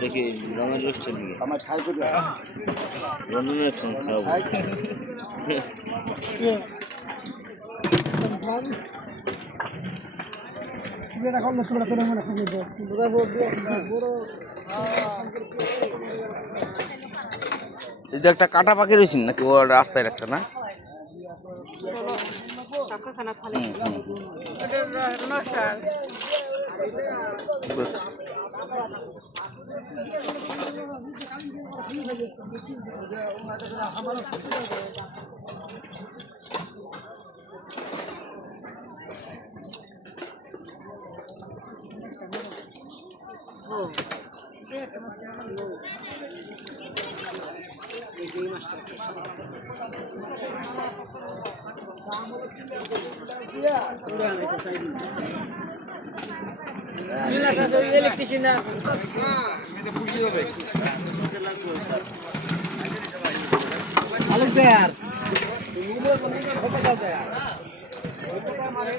দেখি রমেশ রুস্টের দিকে আমার খাই করে রমনের এটা একটা কাটা পাখি রয়েছেন নাকি ও রাস্তায় রাখছে না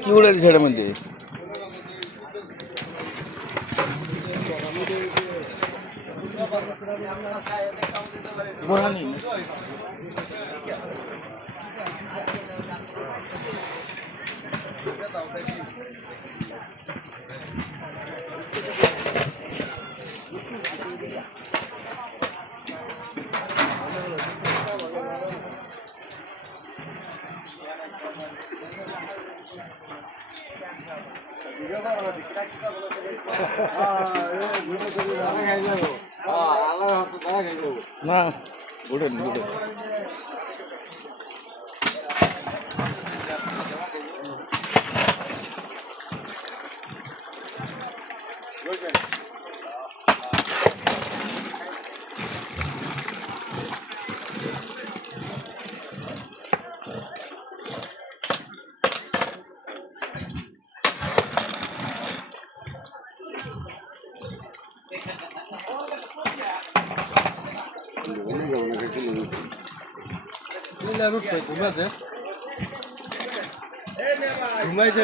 কি উড়ে সেটার মধ্যে না উঠেন উঠেন ঘুমাইছে